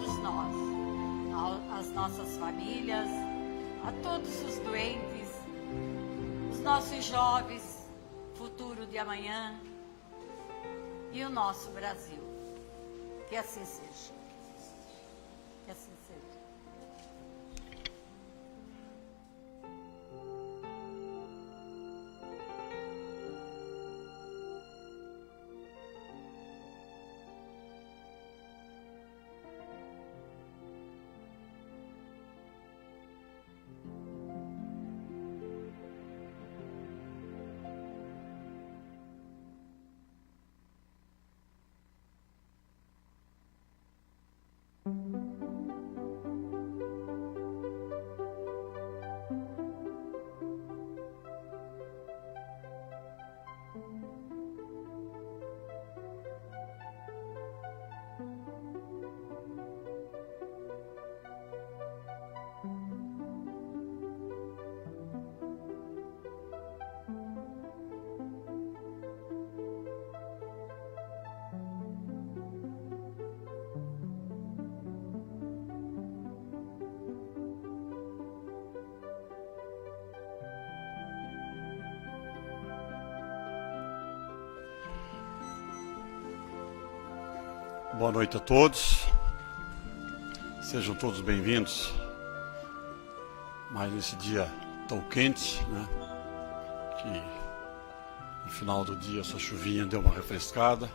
todos nós, às nossas famílias, a todos os doentes, os nossos jovens, futuro de amanhã e o nosso Brasil. Que assim seja. Que assim seja. Boa noite a todos, sejam todos bem-vindos, mais nesse dia tão quente, né? Que no final do dia essa chuvinha deu uma refrescada,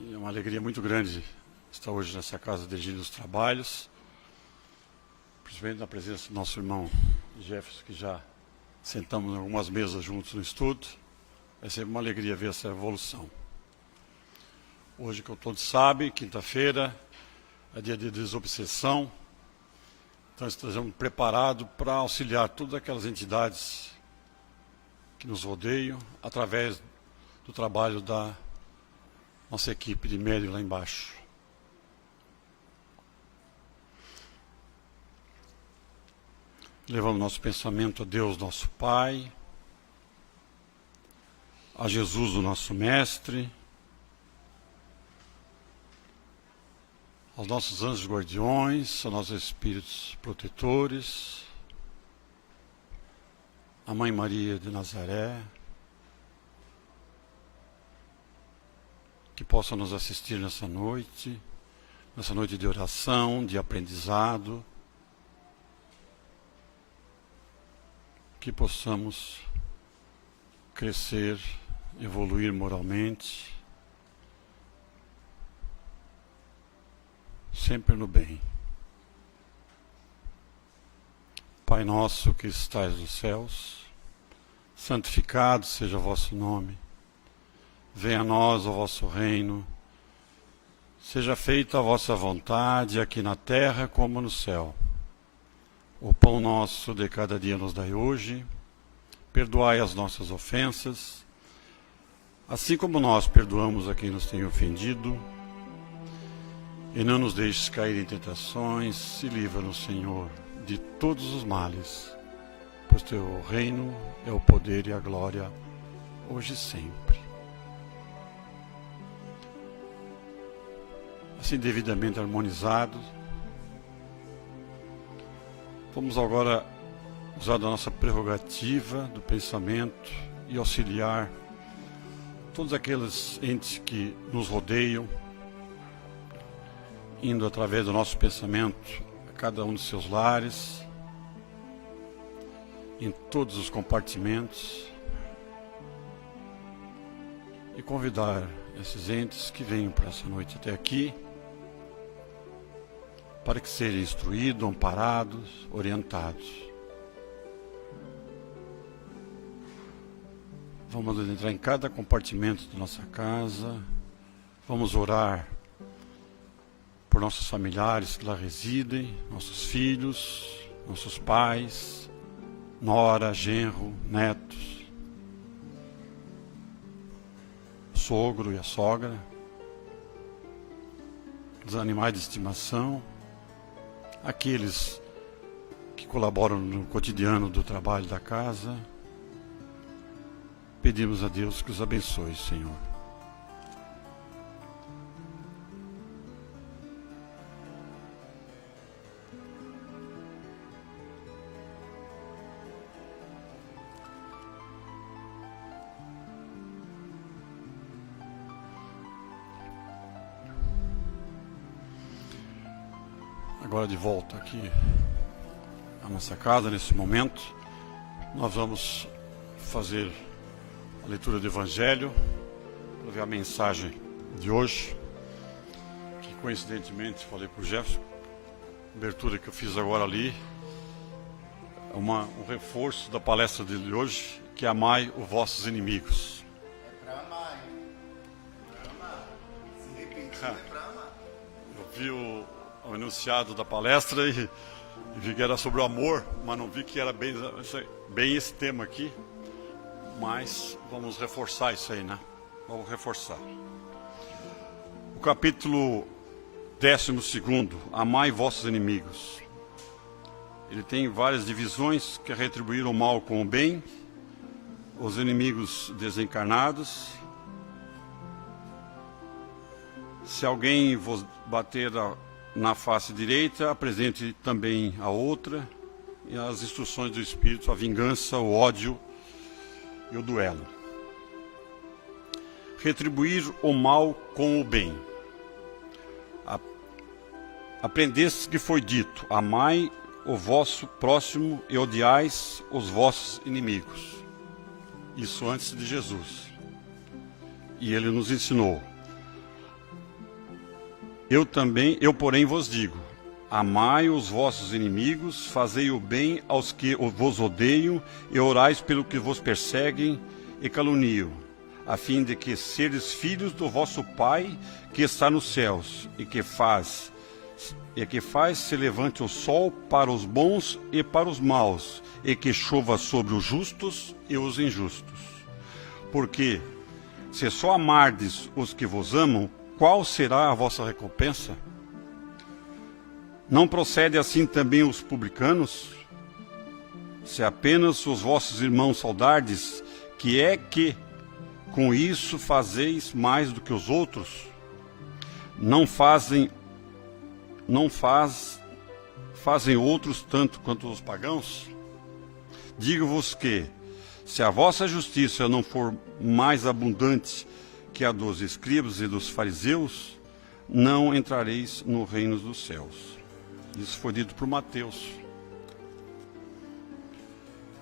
e é uma alegria muito grande estar hoje nessa casa dirigindo os trabalhos, principalmente na presença do nosso irmão Jefferson, que já sentamos em algumas mesas juntos no estudo. É sempre uma alegria ver essa evolução. Hoje, como todos sabem, quinta-feira é dia de desobsessão. Então, estamos preparados para auxiliar todas aquelas entidades que nos rodeiam através do trabalho da nossa equipe de médium lá embaixo. Levamos nosso pensamento a Deus, nosso Pai, a Jesus, o nosso Mestre, aos nossos anjos guardiões, aos nossos espíritos protetores, a Mãe Maria de Nazaré, que possa nos assistir nessa noite de oração, de aprendizado, que possamos crescer, evoluir moralmente, sempre no bem. Pai nosso que estais nos céus, santificado seja o vosso nome. Venha a nós o vosso reino. Seja feita a vossa vontade, aqui na terra como no céu. O pão nosso de cada dia nos dai hoje. Perdoai as nossas ofensas, assim como nós perdoamos a quem nos tem ofendido. E não nos deixes cair em tentações, e livra-nos, Senhor, de todos os males, pois teu reino é o poder e a glória, hoje e sempre. Assim devidamente harmonizados, vamos agora usar da nossa prerrogativa do pensamento e auxiliar todos aqueles entes que nos rodeiam, indo através do nosso pensamento a cada um dos seus lares, em todos os compartimentos, e convidar esses entes que venham para essa noite até aqui, para que sejam instruídos, amparados, orientados. Vamos entrar em cada compartimento da nossa casa, vamos orar por nossos familiares que lá residem, nossos filhos, nossos pais, nora, genro, netos, sogro e a sogra, os animais de estimação, aqueles que colaboram no cotidiano do trabalho da casa. Pedimos a Deus que os abençoe, Senhor. agora de volta aqui à nossa casa, nesse momento. Nós vamos fazer a leitura do Evangelho, para ver a mensagem de hoje, que coincidentemente falei para o Jefferson, a abertura que eu fiz agora ali, é um reforço da palestra dele de hoje, que é amai os vossos inimigos. É para amar, hein? É para amar. Se repetir, é para amar. Eu vi o enunciado da palestra e vi que era sobre o amor, mas não vi que era bem esse tema aqui. Mas vamos reforçar isso aí, né? Vamos reforçar. O capítulo 12, amai vossos inimigos. Ele tem várias divisões, que é retribuir o mal com o bem, os inimigos desencarnados. Se alguém vos bater na face direita, apresente também a outra, e as instruções do Espírito, a vingança, o ódio e o duelo. Retribuir o mal com o bem. Aprendeste que foi dito, amai o vosso próximo e odiais os vossos inimigos. Isso antes de Jesus. E ele nos ensinou. Eu porém vos digo, amai os vossos inimigos, fazei o bem aos que vos odeiam, e orais pelo que vos perseguem e caluniam, a fim de que seres filhos do vosso Pai que está nos céus, e que faz se levante o sol para os bons e para os maus, e que chova sobre os justos e os injustos. Porque, se só amardes os que vos amam, qual será a vossa recompensa? Não procede assim também os publicanos? Se apenas os vossos irmãos saudardes, que com isso fazeis mais do que os outros? Fazem outros tanto quanto os pagãos? Digo-vos que, se a vossa justiça não for mais abundante que a dos escribas e dos fariseus, não entrareis no reino dos céus. Isso foi dito por Mateus.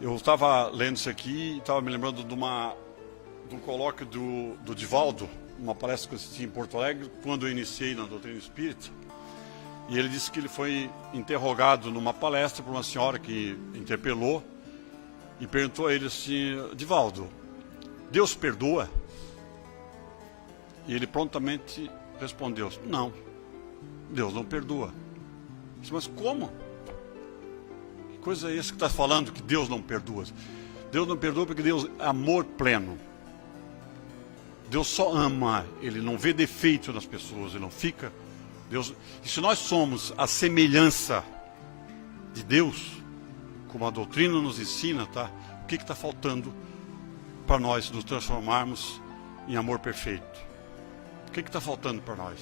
Eu estava lendo isso aqui e estava me lembrando de um colóquio do Divaldo, uma palestra que eu assisti em Porto Alegre, quando eu iniciei na doutrina espírita. E ele disse que ele foi interrogado numa palestra por uma senhora que interpelou e perguntou a ele assim, Divaldo, Deus perdoa? E ele prontamente respondeu, não, Deus não perdoa. Eu disse, mas como? Que coisa é essa que está falando que Deus não perdoa? Deus não perdoa porque Deus é amor pleno. Deus só ama, Ele não vê defeito nas pessoas, Ele não fica... Deus, e se nós somos a semelhança de Deus, como a doutrina nos ensina, tá? O que está faltando para nós nos transformarmos em amor perfeito? O que está faltando para nós?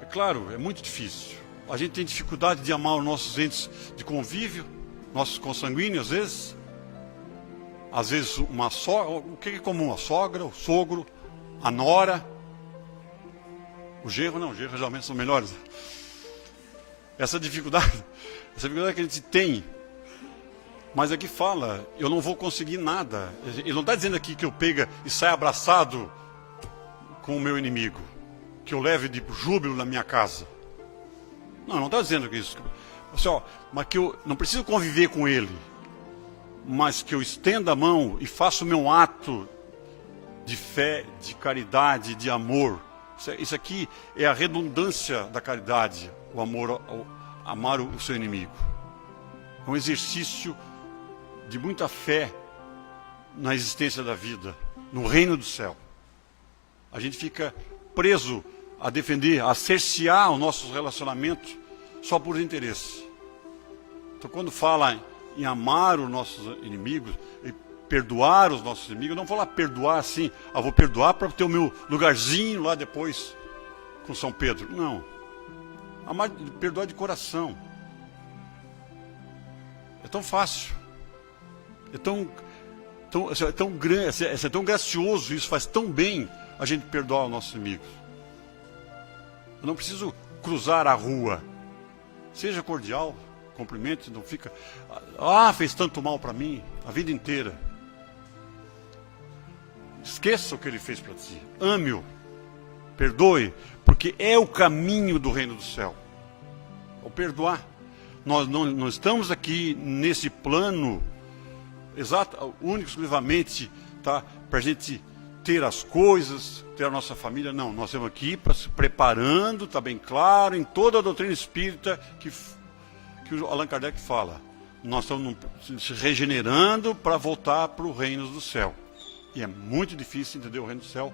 É claro, é muito difícil. A gente tem dificuldade de amar os nossos entes de convívio, nossos consanguíneos, às vezes. Às vezes uma sogra, o que é comum? A sogra, o sogro, a nora. O genro não, os genros geralmente são melhores. Essa dificuldade que a gente tem. Mas aqui fala, eu não vou conseguir nada. Ele não está dizendo aqui que eu pega e saia abraçado com o meu inimigo, que eu leve de júbilo na minha casa. Não está dizendo isso. Mas que eu não preciso conviver com ele, mas que eu estenda a mão e faça o meu ato de fé, de caridade, de amor. Isso aqui é a redundância da caridade, o amor, amar o seu inimigo. É um exercício de muita fé na existência da vida, no reino do céu. A gente fica preso a defender, a cercear os nossos relacionamentos só por interesse. Então, quando fala em amar os nossos inimigos e perdoar os nossos inimigos, não vou lá perdoar assim, vou perdoar para ter o meu lugarzinho lá depois com São Pedro. Não. Amar, perdoar de coração. É tão fácil. É tão gracioso, isso faz tão bem a gente perdoar os nossos inimigos. Eu não preciso cruzar a rua Seja cordial, cumprimente, não fica... fez tanto mal para mim, a vida inteira. Esqueça o que ele fez para ti. Ame-o, perdoe, porque é o caminho do reino do céu. O perdoar. Nós não estamos aqui nesse plano exato, único, exclusivamente, tá, para a gente ter as coisas, ter a nossa família. Não, nós estamos aqui para se preparando, está bem claro, em toda a doutrina espírita que o Allan Kardec fala. Nós estamos se regenerando para voltar para o reino do céu. E é muito difícil entender o reino do céu.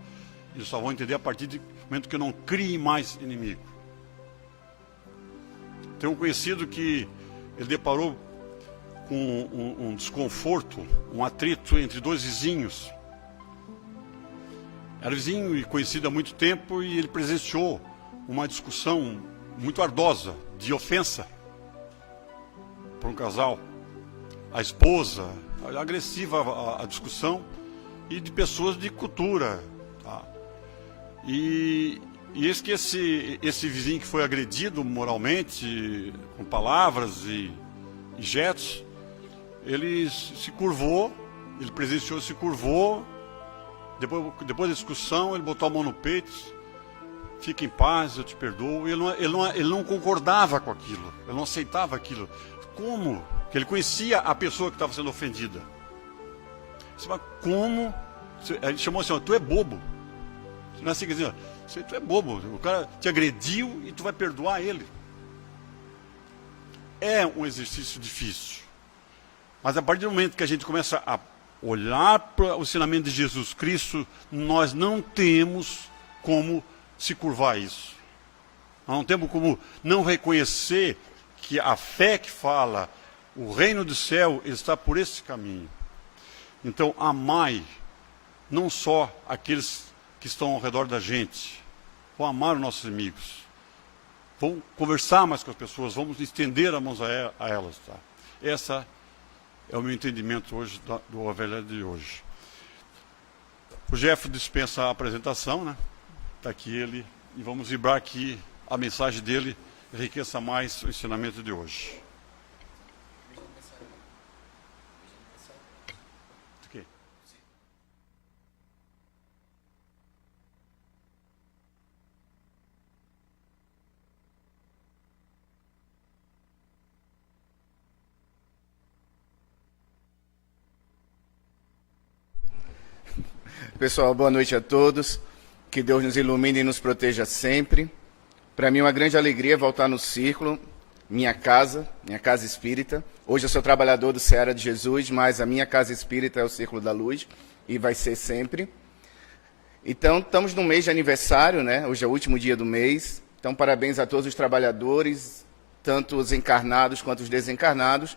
Eles só vão entender a partir do momento que eu não crie mais inimigo. Tem um conhecido que ele deparou com um desconforto, um atrito entre dois vizinhos. Era vizinho e conhecido há muito tempo, e ele presenciou uma discussão muito ardosa, de ofensa, por um casal. A esposa, agressiva a discussão, e de pessoas de cultura. Tá? E eis que esse vizinho que foi agredido moralmente, com palavras e gestos, ele se curvou, ele presenciou, se curvou. Depois da discussão, ele botou a mão no peito, fica em paz, eu te perdoo. Ele não concordava com aquilo, ele não aceitava aquilo. Como? Porque ele conhecia a pessoa que estava sendo ofendida. Mas como? Ele chamou assim, tu é bobo. Não é assim que dizia, tu é bobo, o cara te agrediu e tu vai perdoar ele. É um exercício difícil. Mas a partir do momento que a gente começa a olhar para o ensinamento de Jesus Cristo, nós não temos como se curvar a isso. Nós não temos como não reconhecer que a fé que fala o reino do céu está por esse caminho. Então, amai não só aqueles que estão ao redor da gente, vamos amar os nossos inimigos, vamos conversar mais com as pessoas, vamos estender a mão a elas. Tá? Essa é o meu entendimento hoje do Evangelho de hoje. O Jeff dispensa a apresentação, né? Está aqui ele, e vamos vibrar aqui a mensagem dele, enriqueça mais o ensinamento de hoje. Pessoal, boa noite a todos. Que Deus nos ilumine e nos proteja sempre. Para mim é uma grande alegria voltar no Círculo, minha casa espírita. Hoje eu sou trabalhador do Seara de Jesus, mas a minha casa espírita é o Círculo da Luz e vai ser sempre. Então, estamos no mês de aniversário, né? Hoje é o último dia do mês. Então, parabéns a todos os trabalhadores, tanto os encarnados quanto os desencarnados,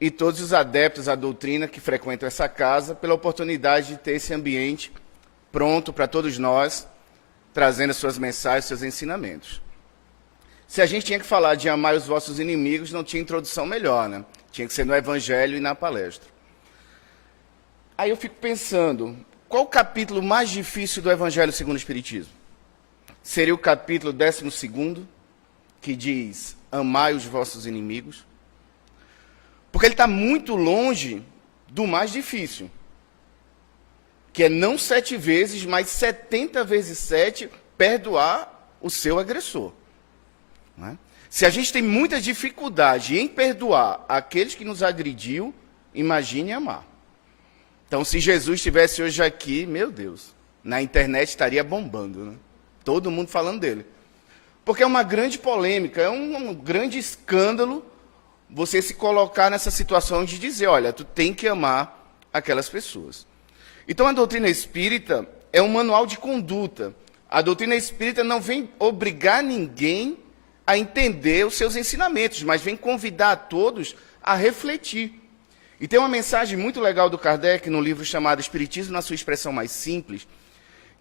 e todos os adeptos à doutrina que frequentam essa casa, pela oportunidade de ter esse ambiente pronto para todos nós, trazendo as suas mensagens, seus ensinamentos. Se a gente tinha que falar de amar os vossos inimigos, não tinha introdução melhor, né? Tinha que ser no Evangelho e na palestra. Aí eu fico pensando, qual o capítulo mais difícil do Evangelho segundo o Espiritismo? Seria o capítulo 12º, que diz, amai os vossos inimigos? Porque ele está muito longe do mais difícil, que é não 7 vezes, mas 70 vezes 7, perdoar o seu agressor. Não é? Se a gente tem muita dificuldade em perdoar aqueles que nos agrediu, imagine amar. Então, se Jesus estivesse hoje aqui, meu Deus, na internet estaria bombando, né? Todo mundo falando dele. Porque é uma grande polêmica, é um grande escândalo você se colocar nessa situação de dizer, olha, tu tem que amar aquelas pessoas. Então, a doutrina espírita é um manual de conduta. A doutrina espírita não vem obrigar ninguém a entender os seus ensinamentos, mas vem convidar a todos a refletir. E tem uma mensagem muito legal do Kardec no livro chamado Espiritismo na sua expressão mais simples,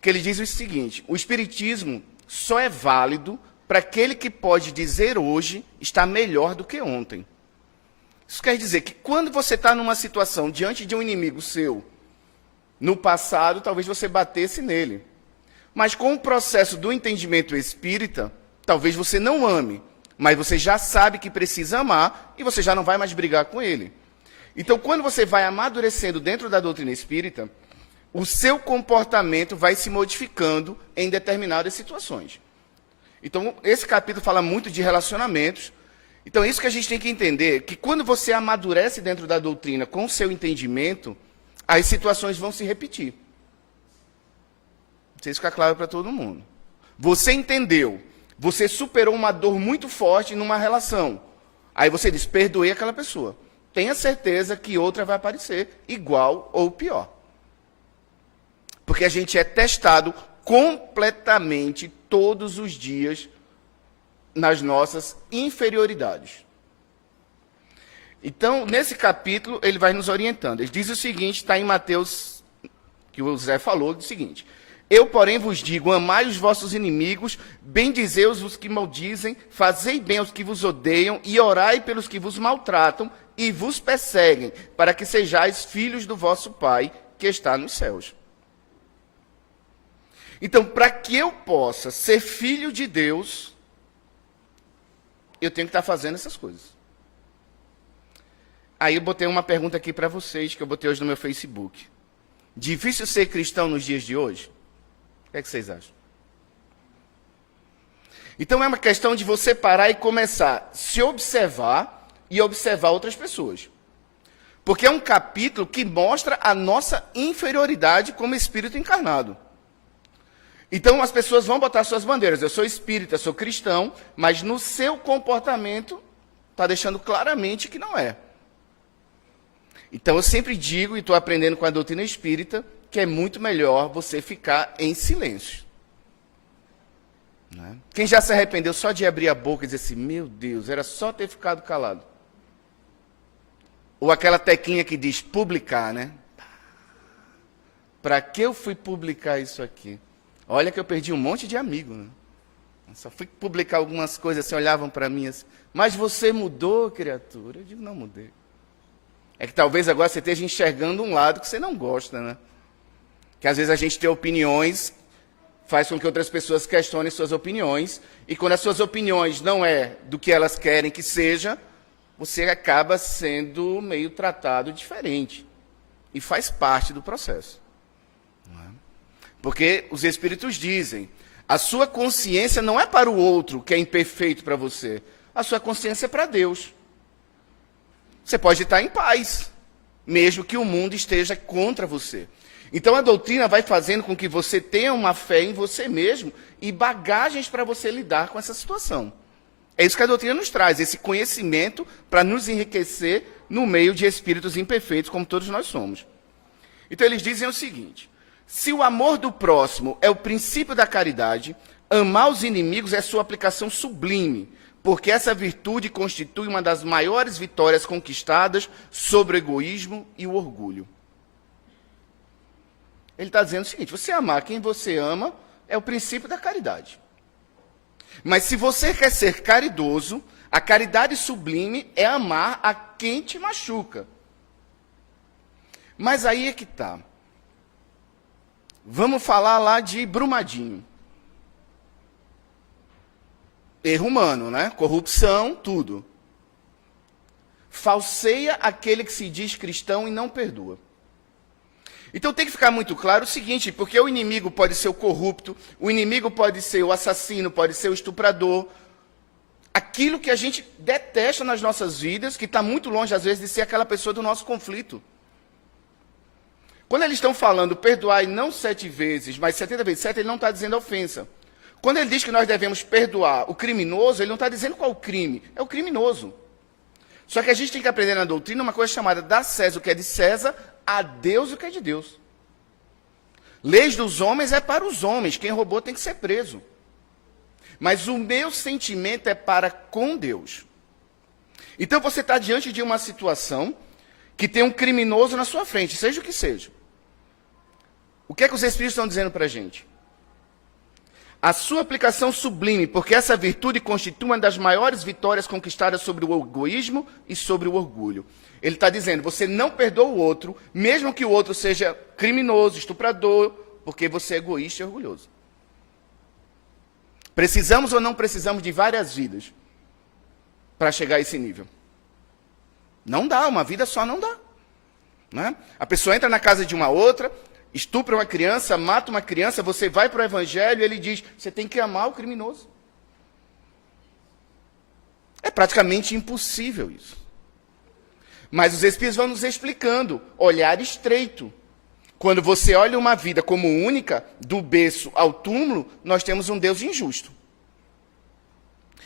que ele diz o seguinte, o Espiritismo só é válido para aquele que pode dizer hoje está melhor do que ontem. Isso quer dizer que quando você está numa situação diante de um inimigo seu, no passado, talvez você batesse nele. Mas com o processo do entendimento espírita, talvez você não ame, mas você já sabe que precisa amar e você já não vai mais brigar com ele. Então, quando você vai amadurecendo dentro da doutrina espírita, o seu comportamento vai se modificando em determinadas situações. Então, esse capítulo fala muito de relacionamentos. Então, é isso que a gente tem que entender, que quando você amadurece dentro da doutrina com o seu entendimento, as situações vão se repetir. Não sei se fica claro para todo mundo. Você entendeu, você superou uma dor muito forte numa relação. Aí você diz, perdoei aquela pessoa. Tenha certeza que outra vai aparecer igual ou pior. Porque a gente é testado completamente todos os dias nas nossas inferioridades. Então, nesse capítulo, ele vai nos orientando. Ele diz o seguinte, está em Mateus, que o Zé falou, o seguinte: eu, porém, vos digo, amai os vossos inimigos, bendizei-os os que maldizem, fazei bem aos que vos odeiam, e orai pelos que vos maltratam e vos perseguem, para que sejais filhos do vosso Pai, que está nos céus. Então, para que eu possa ser filho de Deus, eu tenho que estar fazendo essas coisas. Aí eu botei uma pergunta aqui para vocês, que eu botei hoje no meu Facebook. Difícil ser cristão nos dias de hoje? O que é que vocês acham? Então é uma questão de você parar e começar a se observar e observar outras pessoas. Porque é um capítulo que mostra a nossa inferioridade como espírito encarnado. Então as pessoas vão botar suas bandeiras. Eu sou espírita, sou cristão, mas no seu comportamento está deixando claramente que não é. Então eu sempre digo, e estou aprendendo com a doutrina espírita, que é muito melhor você ficar em silêncio. Né? Quem já se arrependeu só de abrir a boca e dizer assim, meu Deus, era só ter ficado calado. Ou aquela teclinha que diz publicar, né? Para que eu fui publicar isso aqui? Olha que eu perdi um monte de amigos. Né? Só fui publicar algumas coisas assim, olhavam para mim assim, mas você mudou, criatura? Eu digo, não mudei. É que talvez agora você esteja enxergando um lado que você não gosta, né? Que às vezes a gente tem opiniões, faz com que outras pessoas questionem suas opiniões, e quando as suas opiniões não é do que elas querem que seja, você acaba sendo meio tratado diferente. E faz parte do processo. Não é? Porque os Espíritos dizem, a sua consciência não é para o outro que é imperfeito para você, a sua consciência é para Deus. Você pode estar em paz, mesmo que o mundo esteja contra você. Então a doutrina vai fazendo com que você tenha uma fé em você mesmo e bagagens para você lidar com essa situação. É isso que a doutrina nos traz, esse conhecimento para nos enriquecer no meio de espíritos imperfeitos, como todos nós somos. Então eles dizem o seguinte, se o amor do próximo é o princípio da caridade, amar os inimigos é sua aplicação sublime, porque essa virtude constitui uma das maiores vitórias conquistadas sobre o egoísmo e o orgulho. Ele está dizendo o seguinte, você amar quem você ama é o princípio da caridade. Mas se você quer ser caridoso, a caridade sublime é amar a quem te machuca. Mas aí é que está. Vamos falar lá de Brumadinho. Erro humano, né? Corrupção, tudo. Falseia aquele que se diz cristão e não perdoa. Então tem que ficar muito claro o seguinte, porque o inimigo pode ser o corrupto, o inimigo pode ser o assassino, pode ser o estuprador. Aquilo que a gente detesta nas nossas vidas, que está muito longe às vezes de ser aquela pessoa do nosso conflito. Quando eles estão falando perdoar não 7 vezes, mas 70 vezes 7, ele não está dizendo ofensa. Quando ele diz que nós devemos perdoar o criminoso, ele não está dizendo qual o crime, é o criminoso. Só que a gente tem que aprender na doutrina uma coisa chamada dar a César o que é de César, a Deus o que é de Deus. Leis dos homens é para os homens, quem roubou tem que ser preso. Mas o meu sentimento é para com Deus. Então você está diante de uma situação que tem um criminoso na sua frente, seja o que seja. O que é que os Espíritos estão dizendo para a gente? A sua aplicação sublime, porque essa virtude constitui uma das maiores vitórias conquistadas sobre o egoísmo e sobre o orgulho. Ele está dizendo, você não perdoa o outro, mesmo que o outro seja criminoso, estuprador, porque você é egoísta e orgulhoso. Precisamos ou não precisamos de várias vidas? para chegar a esse nível. Não dá, uma vida só não dá. Né? A pessoa entra na casa de uma outra, estupra uma criança, mata uma criança, você vai para o evangelho e ele diz, você tem que amar o criminoso. É praticamente impossível isso. Mas os Espíritos vão nos explicando, olhar estreito. Quando você olha uma vida como única, do berço ao túmulo, nós temos um Deus injusto.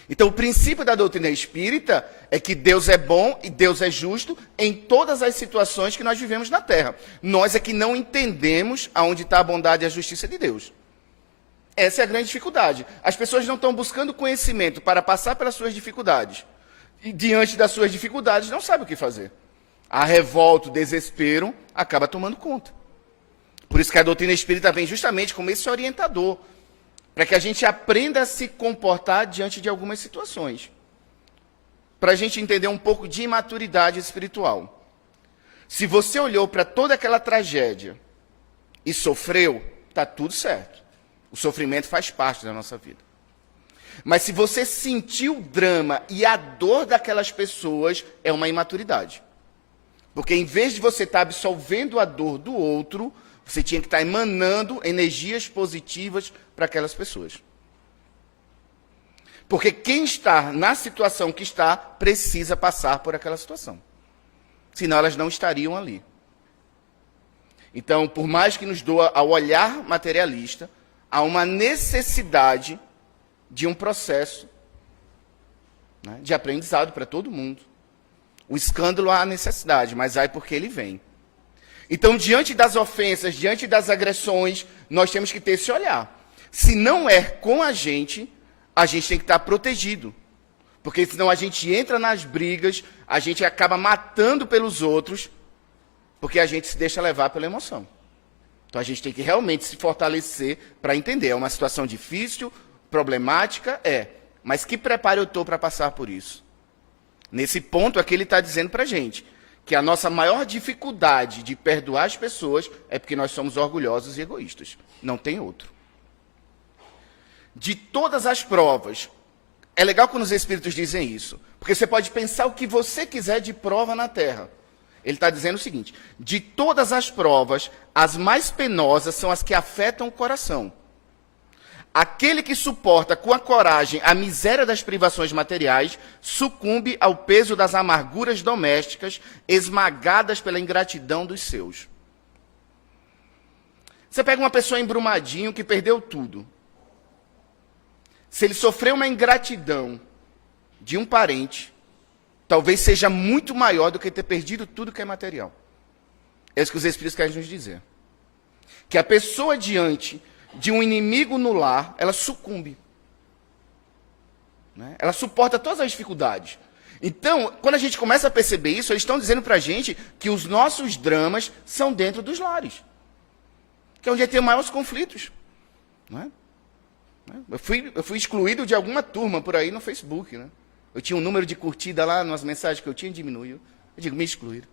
Então, o princípio da doutrina espírita é que Deus é bom e Deus é justo em todas as situações que nós vivemos na Terra. Nós é que não entendemos aonde está a bondade e a justiça de Deus. Essa é a grande dificuldade. As pessoas não estão buscando conhecimento para passar pelas suas dificuldades. E, diante das suas dificuldades, não sabem o que fazer. A revolta, o desespero, acaba tomando conta. Por isso que a doutrina espírita vem justamente como esse orientador, para que a gente aprenda a se comportar diante de algumas situações. Para a gente entender um pouco de imaturidade espiritual. Se você olhou para toda aquela tragédia e sofreu, está tudo certo. O sofrimento faz parte da nossa vida. Mas se você sentiu o drama e a dor daquelas pessoas, é uma imaturidade. Porque em vez de você estar absolvendo a dor do outro, você tinha que estar emanando energias positivas para aquelas pessoas. Porque quem está na situação que está, precisa passar por aquela situação. Senão elas não estariam ali. Então, por mais que nos doa ao olhar materialista, há uma necessidade de um processo, né, de aprendizado para todo mundo. O escândalo há necessidade, mas há porque ele vem. Então, diante das ofensas, diante das agressões, nós temos que ter esse olhar. Se não é com a gente tem que estar protegido. Porque senão a gente entra nas brigas, a gente acaba matando pelos outros, porque a gente se deixa levar pela emoção. Então, a gente tem que realmente se fortalecer para entender. É uma situação difícil, problemática, mas que preparo eu estou para passar por isso? Nesse ponto aqui ele está dizendo para a gente que a nossa maior dificuldade de perdoar as pessoas é porque nós somos orgulhosos e egoístas. Não tem outro. De todas as provas, é legal quando os Espíritos dizem isso, porque você pode pensar o que você quiser de prova na Terra. Ele está dizendo o seguinte, de todas as provas, as mais penosas são as que afetam o coração. Aquele que suporta com a coragem a miséria das privações materiais sucumbe ao peso das amarguras domésticas esmagadas pela ingratidão dos seus. Você pega uma pessoa em Brumadinho que perdeu tudo. Se ele sofreu uma ingratidão de um parente, talvez seja muito maior do que ter perdido tudo que é material. É isso que os Espíritos querem nos dizer. Que a pessoa diante de um inimigo no lar, ela sucumbe. Né? Ela suporta todas as dificuldades. Então, quando a gente começa a perceber isso, eles estão dizendo para a gente que os nossos dramas são dentro dos lares. Que é onde tem maiores conflitos. Não é? Eu fui excluído de alguma turma por aí no Facebook. Né? Eu tinha um número de curtida lá nas mensagens que eu tinha, diminuiu. Eu digo, me excluíram.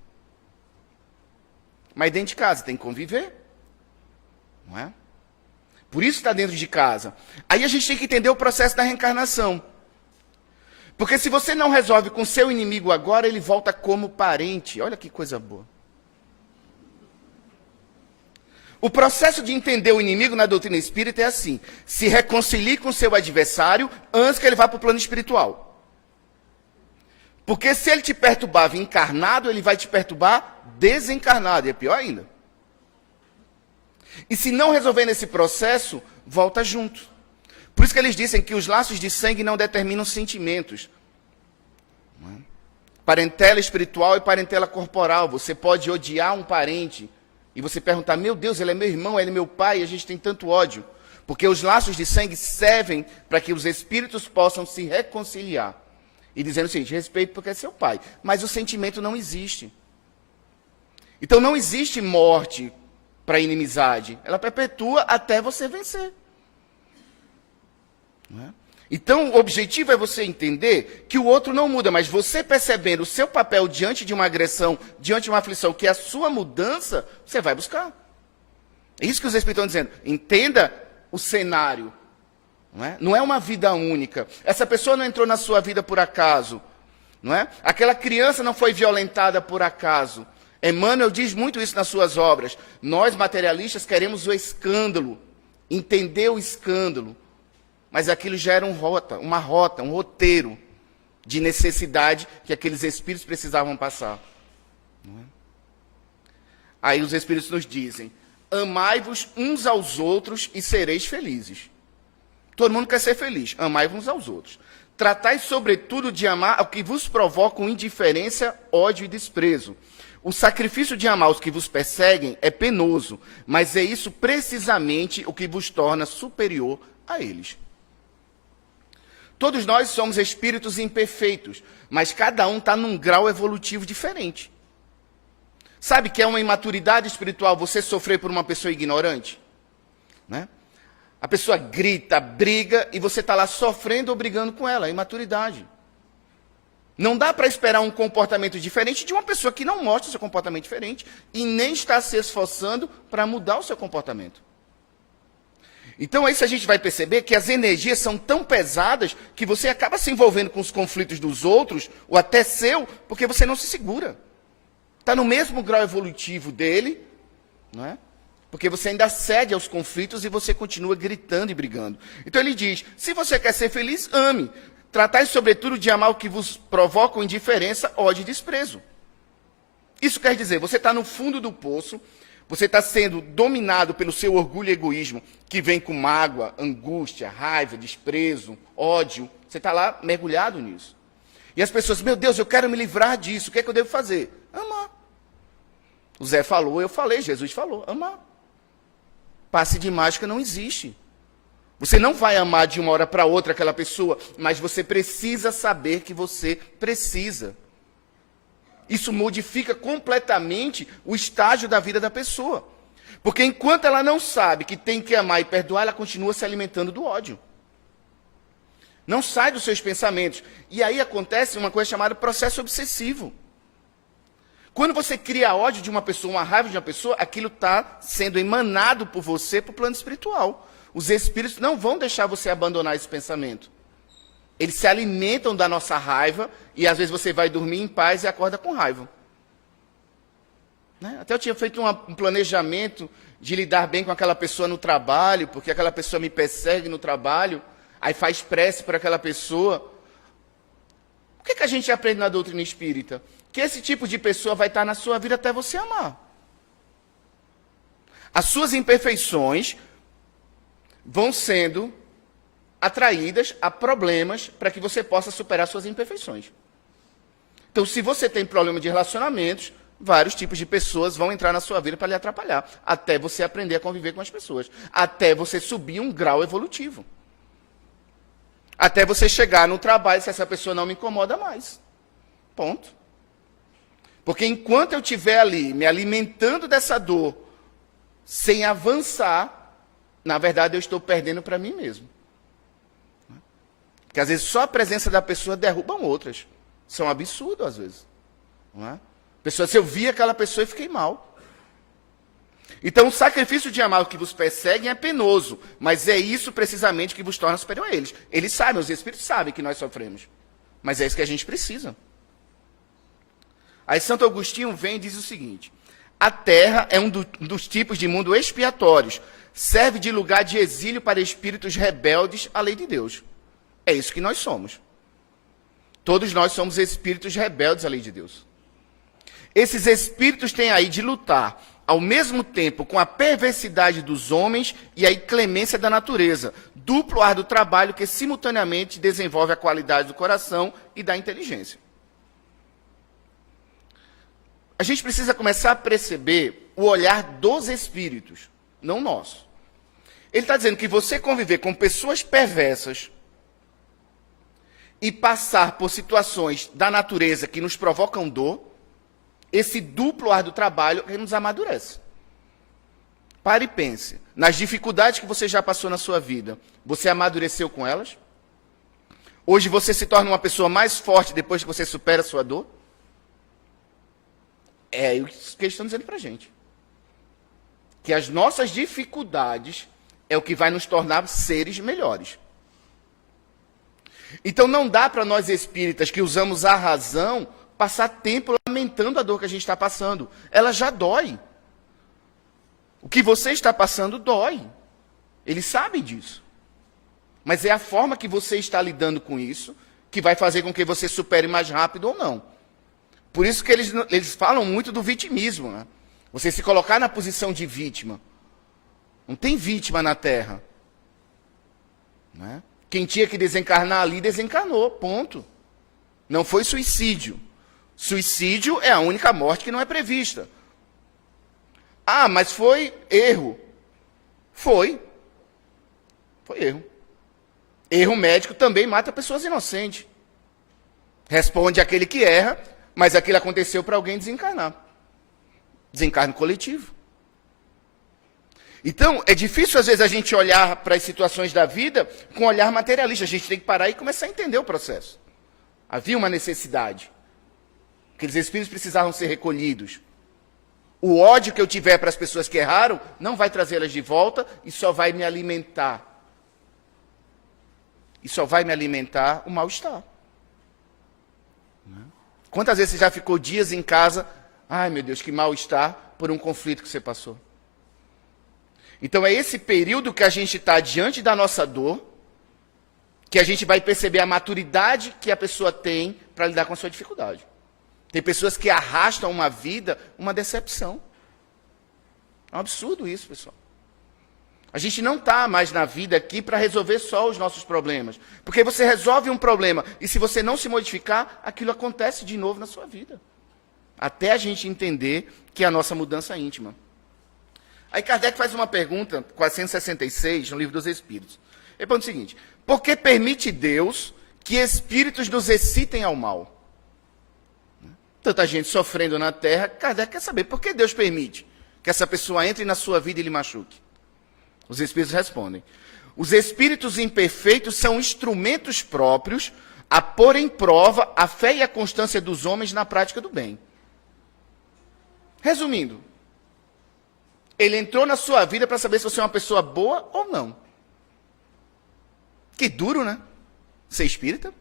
Mas dentro de casa tem que conviver. Não é? Por isso está dentro de casa. Aí a gente tem que entender o processo da reencarnação. Porque se você não resolve com seu inimigo agora, ele volta como parente. Olha que coisa boa. O processo de entender o inimigo na doutrina espírita é assim. Se reconcilie com seu adversário antes que ele vá para o plano espiritual. Porque se ele te perturbava encarnado, ele vai te perturbar desencarnado. E é pior ainda. E se não resolver nesse processo, volta junto. Por isso que eles dizem que os laços de sangue não determinam sentimentos. Parentela espiritual e parentela corporal. Você pode odiar um parente e você perguntar, meu Deus, ele é meu irmão, ele é meu pai, e a gente tem tanto ódio. Porque os laços de sangue servem para que os espíritos possam se reconciliar. E dizendo o seguinte, respeito porque é seu pai. Mas o sentimento não existe. Então não existe morte para a inimizade. Ela perpetua até você vencer. Não é? Então, o objetivo é você entender que o outro não muda, mas você percebendo o seu papel diante de uma agressão, diante de uma aflição, que é a sua mudança, você vai buscar. É isso que os Espíritos estão dizendo. Entenda o cenário. Não é uma vida única. Essa pessoa não entrou na sua vida por acaso. Não é? Aquela criança não foi violentada por acaso. Emmanuel diz muito isso nas suas obras. Nós, materialistas, queremos o escândalo, entender o escândalo. Mas aquilo já era uma rota, um roteiro de necessidade que aqueles espíritos precisavam passar. Não é? Aí os espíritos nos dizem, amai-vos uns aos outros e sereis felizes. Todo mundo quer ser feliz, amai-vos uns aos outros. Tratai, sobretudo, de amar ao que vos provocam indiferença, ódio e desprezo. O sacrifício de amar os que vos perseguem é penoso, mas é isso precisamente o que vos torna superior a eles. Todos nós somos espíritos imperfeitos, mas cada um está num grau evolutivo diferente. Sabe que é uma imaturidade espiritual você sofrer por uma pessoa ignorante? Né? A pessoa grita, briga, e você está lá sofrendo ou brigando com ela. É imaturidade. Não dá para esperar um comportamento diferente de uma pessoa que não mostra seu comportamento diferente e nem está se esforçando para mudar o seu comportamento. Então, isso a gente vai perceber que as energias são tão pesadas que você acaba se envolvendo com os conflitos dos outros, ou até seu, porque você não se segura. Está no mesmo grau evolutivo dele, não é? Porque você ainda cede aos conflitos e você continua gritando e brigando. Então ele diz, se você quer ser feliz, ame. Tratai, sobretudo, de amar o que vos provoca indiferença, ódio e desprezo. Isso quer dizer, você está no fundo do poço, você está sendo dominado pelo seu orgulho e egoísmo, que vem com mágoa, angústia, raiva, desprezo, ódio. Você está lá mergulhado nisso. E as pessoas, meu Deus, eu quero me livrar disso, o que é que eu devo fazer? Amar. O Zé falou, eu falei, Jesus falou, amar. Passe de mágica não existe. Você não vai amar de uma hora para outra aquela pessoa, mas você precisa saber que você precisa. Isso modifica completamente o estágio da vida da pessoa. Porque enquanto ela não sabe que tem que amar e perdoar, ela continua se alimentando do ódio. Não sai dos seus pensamentos. E aí acontece uma coisa chamada processo obsessivo. Quando você cria ódio de uma pessoa, uma raiva de uma pessoa, aquilo está sendo emanado por você para o plano espiritual. Os espíritos não vão deixar você abandonar esse pensamento. Eles se alimentam da nossa raiva e às vezes você vai dormir em paz e acorda com raiva. Né? Até eu tinha feito um planejamento de lidar bem com aquela pessoa no trabalho, porque aquela pessoa me persegue no trabalho, aí faz prece para aquela pessoa. O que a gente aprende na doutrina espírita? Que esse tipo de pessoa vai estar na sua vida até você amar. As suas imperfeições vão sendo atraídas a problemas para que você possa superar suas imperfeições. Então, se você tem problema de relacionamentos, vários tipos de pessoas vão entrar na sua vida para lhe atrapalhar, até você aprender a conviver com as pessoas, até você subir um grau evolutivo. Até você chegar no trabalho, se essa pessoa não me incomoda mais. Ponto. Porque enquanto eu estiver ali me alimentando dessa dor, sem avançar, na verdade, eu estou perdendo para mim mesmo. Porque, às vezes, só a presença da pessoa derruba outras. Isso é um absurdo, às vezes. Não é? Pessoa, se eu vi aquela pessoa e fiquei mal. Então, o sacrifício de amar o que vos perseguem é penoso, mas é isso, precisamente, que vos torna superior a eles. Eles sabem, os espíritos sabem que nós sofremos. Mas é isso que a gente precisa. Aí, Santo Agostinho vem e diz o seguinte, a Terra é um dos tipos de mundo expiatórios, serve de lugar de exílio para espíritos rebeldes à lei de Deus. É isso que nós somos. Todos nós somos espíritos rebeldes à lei de Deus. Esses espíritos têm aí de lutar, ao mesmo tempo, com a perversidade dos homens e a inclemência da natureza, duplo árduo trabalho que simultaneamente desenvolve a qualidade do coração e da inteligência. A gente precisa começar a perceber o olhar dos espíritos, não nosso. Ele está dizendo que você conviver com pessoas perversas e passar por situações da natureza que nos provocam dor, esse duplo árduo trabalho que nos amadurece. Pare e pense. Nas dificuldades que você já passou na sua vida, você amadureceu com elas? Hoje você se torna uma pessoa mais forte depois que você supera a sua dor? É isso que eles estão dizendo para a gente. Que as nossas dificuldades é o que vai nos tornar seres melhores. Então não dá para nós espíritas que usamos a razão passar tempo lamentando a dor que a gente está passando. Ela já dói. O que você está passando dói. Eles sabem disso. Mas é a forma que você está lidando com isso que vai fazer com que você supere mais rápido ou não. Por isso que eles falam muito do vitimismo, né? Você se colocar na posição de vítima. Não tem vítima na Terra. Né? Quem tinha que desencarnar ali, desencarnou, ponto. Não foi suicídio. Suicídio é a única morte que não é prevista. Ah, mas foi erro. Foi erro. Erro médico também mata pessoas inocentes. Responde aquele que erra, mas aquilo aconteceu para alguém desencarnar. Desencarno coletivo. Então, é difícil às vezes a gente olhar para as situações da vida com um olhar materialista. A gente tem que parar e começar a entender o processo. Havia uma necessidade. Aqueles espíritos precisavam ser recolhidos. O ódio que eu tiver para as pessoas que erraram não vai trazê-las de volta e só vai me alimentar. E só vai me alimentar o mal-estar. Quantas vezes você já ficou dias em casa, ai meu Deus, que mal-estar por um conflito que você passou? Então é esse período que a gente está diante da nossa dor, que a gente vai perceber a maturidade que a pessoa tem para lidar com a sua dificuldade. Tem pessoas que arrastam uma vida, uma decepção. É um absurdo isso, pessoal. A gente não está mais na vida aqui para resolver só os nossos problemas. Porque você resolve um problema e se você não se modificar, aquilo acontece de novo na sua vida. Até a gente entender que é a nossa mudança íntima. Aí Kardec faz uma pergunta, 466, no Livro dos Espíritos. Ele pergunta o seguinte: por que permite Deus que espíritos nos excitem ao mal? Tanta gente sofrendo na Terra, Kardec quer saber por que Deus permite que essa pessoa entre na sua vida e lhe machuque. Os espíritos respondem: os espíritos imperfeitos são instrumentos próprios a pôr em prova a fé e a constância dos homens na prática do bem. Resumindo, ele entrou na sua vida para saber se você é uma pessoa boa ou não. Que duro, né? Ser espírita.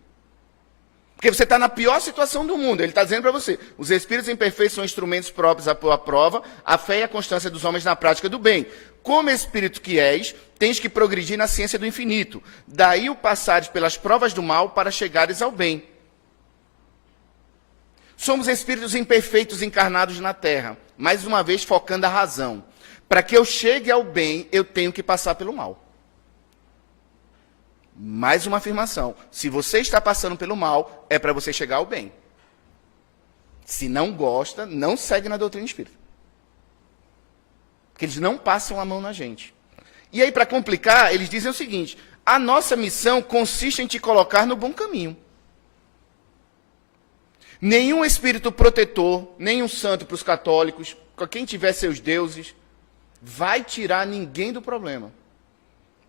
Porque você está na pior situação do mundo. Ele está dizendo para você: os espíritos imperfeitos são instrumentos próprios a pôr à prova a fé e a constância dos homens na prática do bem. Como espírito que és, tens que progredir na ciência do infinito. Daí o passares pelas provas do mal para chegares ao bem. Somos espíritos imperfeitos encarnados na Terra, mais uma vez focando a razão. Para que eu chegue ao bem, eu tenho que passar pelo mal. Mais uma afirmação: se você está passando pelo mal, é para você chegar ao bem. Se não gosta, não segue na doutrina espírita. Porque eles não passam a mão na gente. E aí, para complicar, eles dizem o seguinte: a nossa missão consiste em te colocar no bom caminho. Nenhum espírito protetor, nenhum santo para os católicos, quem tiver seus deuses, vai tirar ninguém do problema.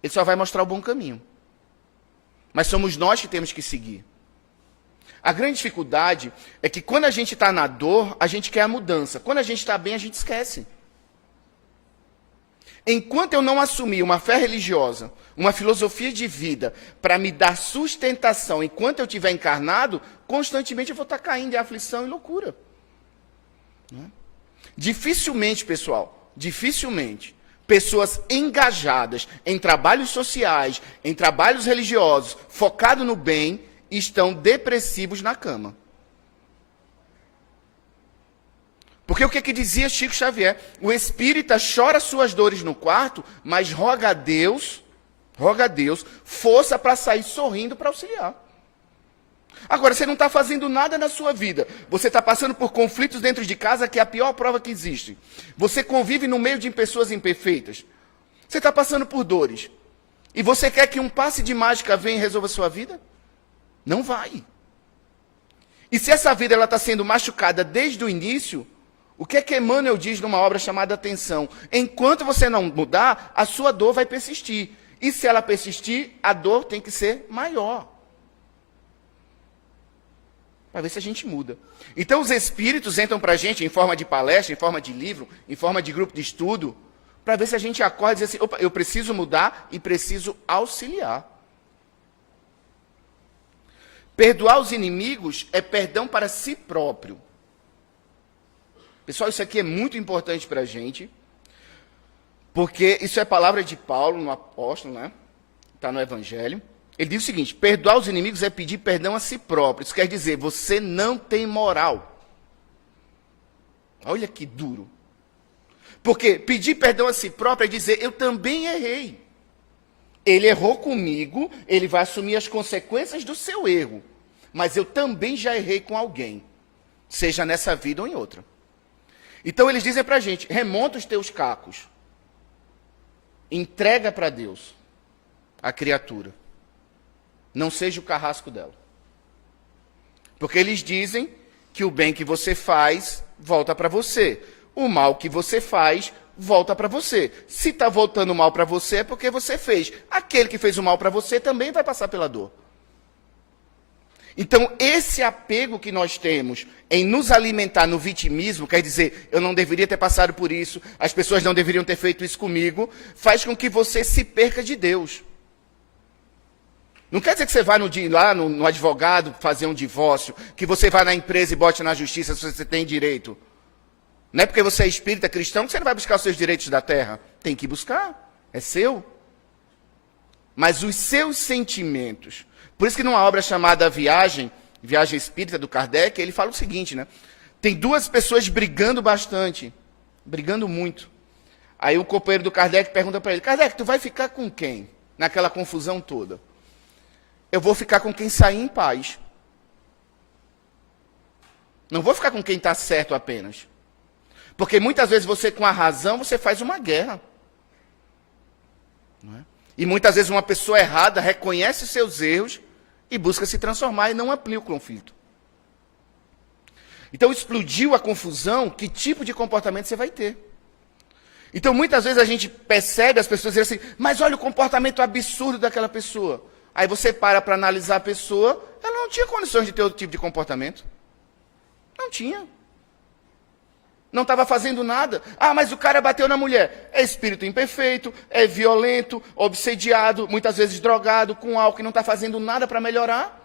Ele só vai mostrar o bom caminho. Mas somos nós que temos que seguir. A grande dificuldade é que quando a gente está na dor, a gente quer a mudança. Quando a gente está bem, a gente esquece. Enquanto eu não assumir uma fé religiosa, uma filosofia de vida, para me dar sustentação enquanto eu estiver encarnado, constantemente eu vou estar caindo em aflição e loucura. Dificilmente, pessoal, pessoas engajadas em trabalhos sociais, em trabalhos religiosos, focados no bem, estão depressivos na cama. Porque o que dizia Chico Xavier? O espírita chora suas dores no quarto, mas roga a Deus, força para sair sorrindo para auxiliar. Agora, você não está fazendo nada na sua vida. Você está passando por conflitos dentro de casa, que é a pior prova que existe. Você convive no meio de pessoas imperfeitas. Você está passando por dores. E você quer que um passe de mágica venha e resolva a sua vida? Não vai. E se essa vida está sendo machucada desde o início, o que é que Emmanuel diz numa obra chamada Atenção? Enquanto você não mudar, a sua dor vai persistir. E se ela persistir, a dor tem que ser maior. Para ver se a gente muda. Então os espíritos entram para a gente em forma de palestra, em forma de livro, em forma de grupo de estudo, para ver se a gente acorda e diz assim: opa, eu preciso mudar e preciso auxiliar. Perdoar os inimigos é perdão para si próprio. Pessoal, isso aqui é muito importante para a gente, porque isso é palavra de Paulo, no apóstolo, né? Está no Evangelho. Ele diz o seguinte: perdoar os inimigos é pedir perdão a si próprio. Isso quer dizer, você não tem moral. Olha que duro. Porque pedir perdão a si próprio é dizer, eu também errei. Ele errou comigo, ele vai assumir as consequências do seu erro. Mas eu também já errei com alguém, seja nessa vida ou em outra. Então eles dizem para a gente, remonta os teus cacos. Entrega para Deus a criatura. Não seja o carrasco dela. Porque eles dizem que o bem que você faz, volta para você. O mal que você faz, volta para você. Se está voltando mal para você, é porque você fez. Aquele que fez o mal para você também vai passar pela dor. Então, esse apego que nós temos em nos alimentar no vitimismo, quer dizer, eu não deveria ter passado por isso, as pessoas não deveriam ter feito isso comigo, faz com que você se perca de Deus. Não quer dizer que você vai lá no advogado fazer um divórcio, que você vai na empresa e bote na justiça se você tem direito. Não é porque você é espírita cristão que você não vai buscar os seus direitos da terra. Tem que buscar, é seu. Mas os seus sentimentos. Por isso que numa obra chamada Viagem Espírita, do Kardec, ele fala o seguinte, né? Tem duas pessoas brigando bastante, brigando muito. Aí o companheiro do Kardec pergunta para ele, Kardec, tu vai ficar com quem? Naquela confusão toda. Eu vou ficar com quem sair em paz. Não vou ficar com quem está certo apenas. Porque muitas vezes você, com a razão, você faz uma guerra. Não é? E muitas vezes uma pessoa errada reconhece seus erros e busca se transformar e não amplia o conflito. Então, explodiu a confusão, que tipo de comportamento você vai ter? Então, muitas vezes a gente percebe as pessoas dizendo assim, mas olha o comportamento absurdo daquela pessoa. Aí você para analisar a pessoa, ela não tinha condições de ter outro tipo de comportamento. Não tinha. Não estava fazendo nada. Ah, mas o cara bateu na mulher. É espírito imperfeito, é violento, obsediado, muitas vezes drogado, com álcool, e não está fazendo nada para melhorar.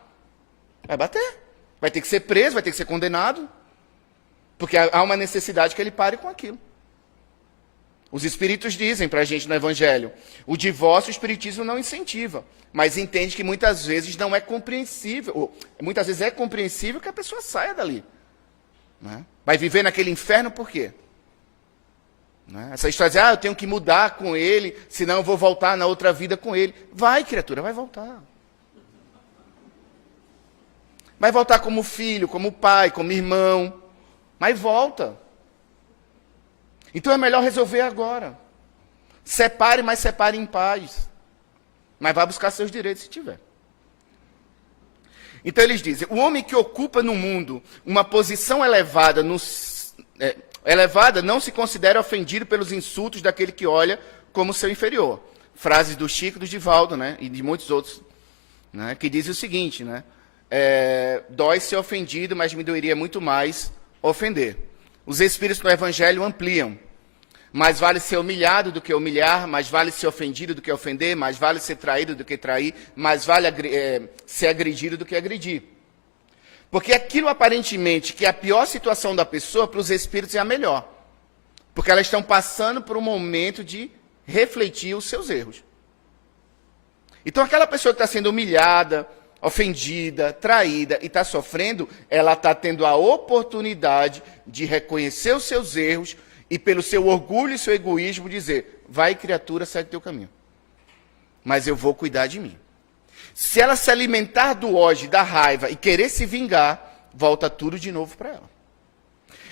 Vai bater. Vai ter que ser preso, vai ter que ser condenado. Porque há uma necessidade que ele pare com aquilo. Os espíritos dizem para a gente no Evangelho, o divórcio o espiritismo não incentiva, mas entende que muitas vezes não é compreensível, ou muitas vezes é compreensível que a pessoa saia dali. Né? Vai viver naquele inferno por quê? Né? Essa história de, eu tenho que mudar com ele, senão eu vou voltar na outra vida com ele. Vai, criatura, vai voltar. Vai voltar como filho, como pai, como irmão, mas volta. Então é melhor resolver agora. Separe, mas separe em paz. Mas vá buscar seus direitos se tiver. Então eles dizem, o homem que ocupa no mundo uma posição elevada, elevada não se considera ofendido pelos insultos daquele que olha como seu inferior. Frases do Chico, do Divaldo, né, e de muitos outros, né, que dizem o seguinte, né, dói ser ofendido, mas me doeria muito mais ofender. Os espíritos no Evangelho ampliam. Mais vale ser humilhado do que humilhar, mais vale ser ofendido do que ofender, mais vale ser traído do que trair, mais vale ser agredido do que agredir. Porque aquilo aparentemente que é a pior situação da pessoa, para os espíritos é a melhor. Porque elas estão passando por um momento de refletir os seus erros. Então aquela pessoa que está sendo humilhada, ofendida, traída e está sofrendo, ela está tendo a oportunidade de reconhecer os seus erros e pelo seu orgulho e seu egoísmo dizer, vai criatura, segue teu caminho. Mas eu vou cuidar de mim. Se ela se alimentar do ódio, da raiva e querer se vingar, volta tudo de novo para ela.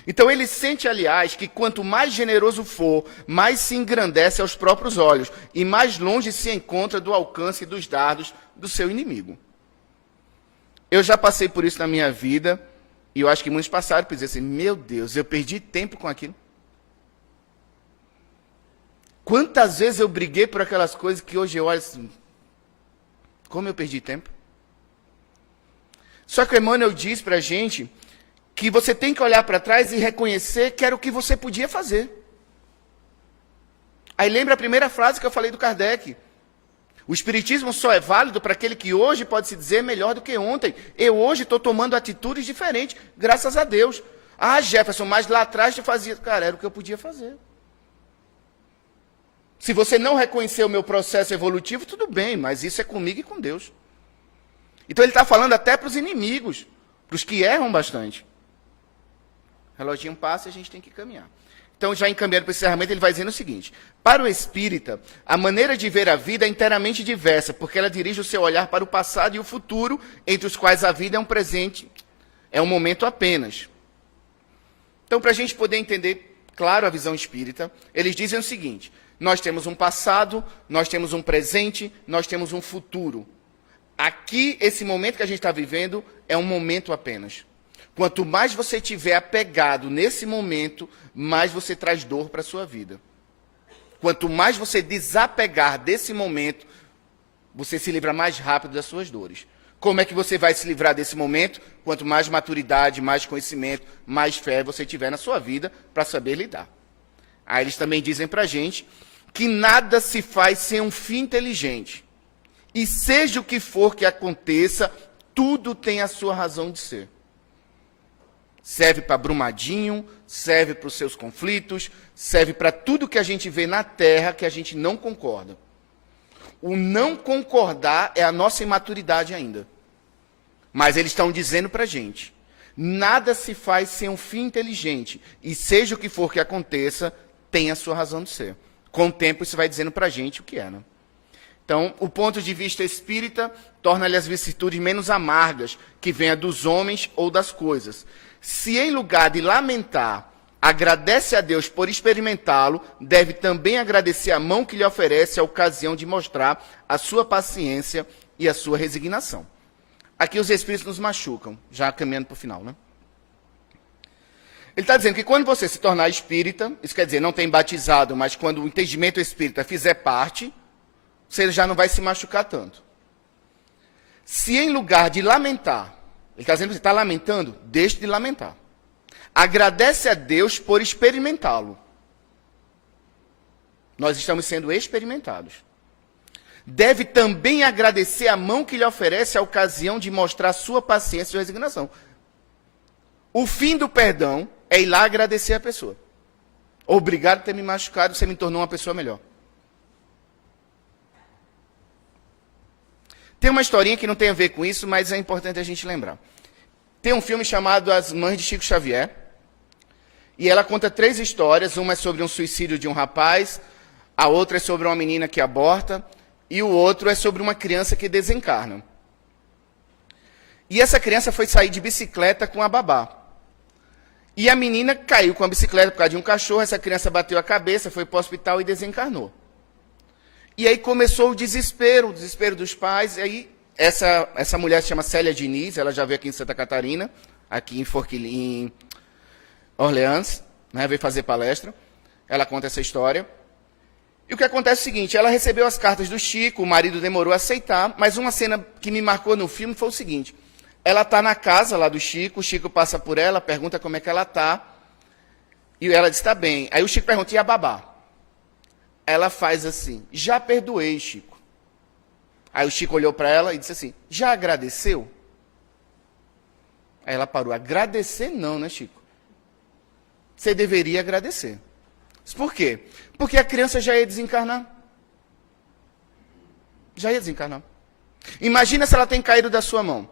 Então ele sente, aliás, que quanto mais generoso for, mais se engrandece aos próprios olhos e mais longe se encontra do alcance dos dardos do seu inimigo. Eu já passei por isso na minha vida e eu acho que muitos passaram por dizer assim, meu Deus, eu perdi tempo com aquilo. Quantas vezes eu briguei por aquelas coisas que hoje eu olho assim, como eu perdi tempo? Só que Emmanuel diz para a gente que você tem que olhar para trás e reconhecer que era o que você podia fazer. Aí lembra a primeira frase que eu falei do Kardec. O espiritismo só é válido para aquele que hoje pode se dizer melhor do que ontem. Eu hoje estou tomando atitudes diferentes, graças a Deus. Ah, Jefferson, mas lá atrás te fazia... Cara, era o que eu podia fazer. Se você não reconhecer o meu processo evolutivo, tudo bem, mas isso é comigo e com Deus. Então ele está falando até para os inimigos, para os que erram bastante. O reloginho passa e a gente tem que caminhar. Então, já encaminhando para o encerramento, ele vai dizendo o seguinte: para o espírita, a maneira de ver a vida é inteiramente diversa, porque ela dirige o seu olhar para o passado e o futuro, entre os quais a vida é um presente, é um momento apenas. Então, para a gente poder entender, claro, a visão espírita, eles dizem o seguinte: nós temos um passado, nós temos um presente, nós temos um futuro. Aqui, esse momento que a gente está vivendo é um momento apenas. Quanto mais você estiver apegado nesse momento, mais você traz dor para a sua vida. Quanto mais você desapegar desse momento, você se livra mais rápido das suas dores. Como é que você vai se livrar desse momento? Quanto mais maturidade, mais conhecimento, mais fé você tiver na sua vida para saber lidar. Aí eles também dizem para a gente que nada se faz sem um fim inteligente. E seja o que for que aconteça, tudo tem a sua razão de ser. Serve para Brumadinho, serve para os seus conflitos, serve para tudo que a gente vê na Terra que a gente não concorda. O não concordar é a nossa imaturidade ainda. Mas eles estão dizendo para a gente, nada se faz sem um fim inteligente, e seja o que for que aconteça, tem a sua razão de ser. Com o tempo isso vai dizendo para a gente o que é, né? Então, o ponto de vista espírita torna-lhe as vicissitudes menos amargas, que venha dos homens ou das coisas. Se em lugar de lamentar, agradece a Deus por experimentá-lo, deve também agradecer a mão que lhe oferece a ocasião de mostrar a sua paciência e a sua resignação. Aqui os espíritos nos machucam, já caminhando para o final, né? Ele está dizendo que quando você se tornar espírita, isso quer dizer, não tem batizado, mas quando o entendimento espírita fizer parte, você já não vai se machucar tanto. Se em lugar de lamentar, ele está dizendo que você está lamentando, deixe de lamentar. Agradece a Deus por experimentá-lo. Nós estamos sendo experimentados. Deve também agradecer a mão que lhe oferece a ocasião de mostrar sua paciência e resignação. O fim do perdão é ir lá agradecer a pessoa. Obrigado por ter me machucado, você me tornou uma pessoa melhor. Tem uma historinha que não tem a ver com isso, mas é importante a gente lembrar. Tem um filme chamado As Mães de Chico Xavier, e ela conta 3 histórias. Uma é sobre um suicídio de um rapaz, a outra é sobre uma menina que aborta, e o outro é sobre uma criança que desencarna. E essa criança foi sair de bicicleta com a babá. E a menina caiu com a bicicleta por causa de um cachorro, essa criança bateu a cabeça, foi para o hospital e desencarnou. E aí começou o desespero dos pais. E aí essa mulher se chama Célia Diniz, ela já veio aqui em Santa Catarina, aqui em Orleans, né, veio fazer palestra. Ela conta essa história. E o que acontece é o seguinte: ela recebeu as cartas do Chico, o marido demorou a aceitar, mas uma cena que me marcou no filme foi o seguinte: ela está na casa lá do Chico, o Chico passa por ela, pergunta como é que ela está, e ela diz: está bem. Aí o Chico pergunta: e a babá? Ela faz assim: já perdoei, Chico. Aí o Chico olhou para ela e disse assim: já agradeceu? Aí ela parou: agradecer não, né, Chico? Você deveria agradecer. Por quê? Porque a criança já ia desencarnar. Já ia desencarnar. Imagina se ela tem caído da sua mão.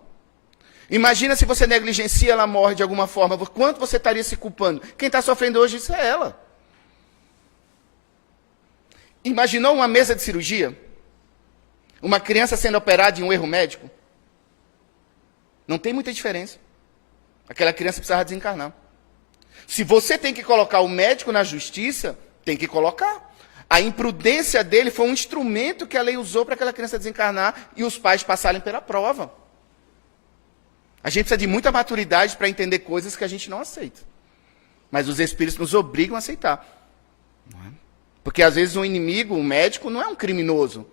Imagina se você negligencia, ela morre de alguma forma. Quanto você estaria se culpando? Quem está sofrendo hoje, isso é ela. Imaginou uma mesa de cirurgia? Uma criança sendo operada em um erro médico? Não tem muita diferença. Aquela criança precisava desencarnar. Se você tem que colocar o médico na justiça, tem que colocar. A imprudência dele foi um instrumento que a lei usou para aquela criança desencarnar e os pais passarem pela prova. A gente precisa de muita maturidade para entender coisas que a gente não aceita. Mas os espíritos nos obrigam a aceitar. Porque às vezes um inimigo, um médico, não é um criminoso.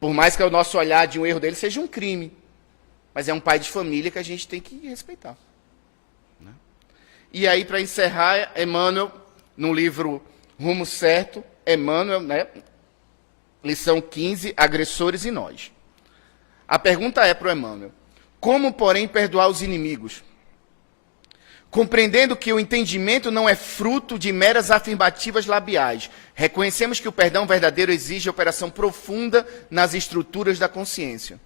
Por mais que o nosso olhar de um erro dele seja um crime. Mas é um pai de família que a gente tem que respeitar. E aí, para encerrar, Emmanuel, no livro Rumo Certo, Emmanuel, né, lição 15, agressores e nós. A pergunta é para o Emmanuel: como, porém, perdoar os inimigos? Compreendendo que o entendimento não é fruto de meras afirmativas labiais, reconhecemos que o perdão verdadeiro exige operação profunda nas estruturas da consciência.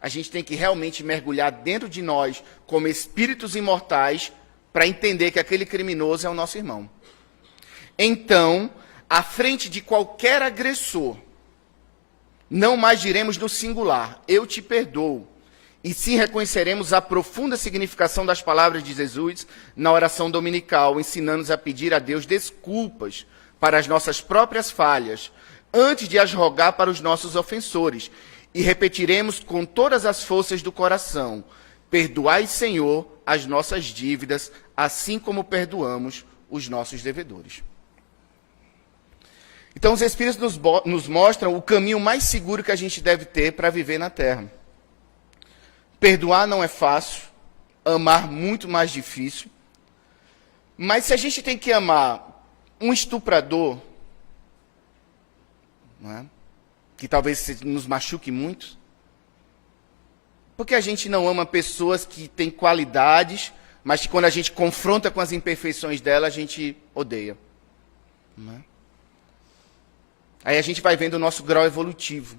A gente tem que realmente mergulhar dentro de nós, como espíritos imortais, para entender que aquele criminoso é o nosso irmão. Então, à frente de qualquer agressor, não mais diremos no singular, eu te perdoo, e sim reconheceremos a profunda significação das palavras de Jesus na oração dominical, ensinando-nos a pedir a Deus desculpas para as nossas próprias falhas, antes de as rogar para os nossos ofensores, e repetiremos com todas as forças do coração: perdoai, Senhor, as nossas dívidas, assim como perdoamos os nossos devedores. Então, os Espíritos nos mostram o caminho mais seguro que a gente deve ter para viver na Terra. Perdoar não é fácil, amar muito mais difícil. Mas se a gente tem que amar um estuprador, não é? Que talvez nos machuque muito, por que a gente não ama pessoas que têm qualidades, mas que quando a gente confronta com as imperfeições dela, a gente odeia? Não é? Aí a gente vai vendo o nosso grau evolutivo.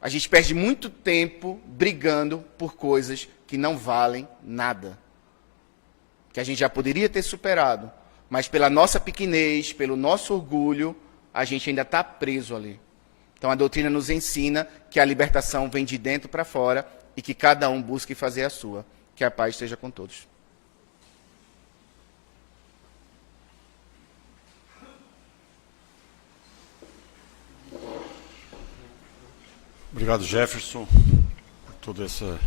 A gente perde muito tempo brigando por coisas que não valem nada. Que a gente já poderia ter superado, mas pela nossa pequenez, pelo nosso orgulho, a gente ainda está preso ali. Então a doutrina nos ensina que a libertação vem de dentro para fora e que cada um busque fazer a sua. Que a paz esteja com todos. Obrigado, Jefferson, por toda essa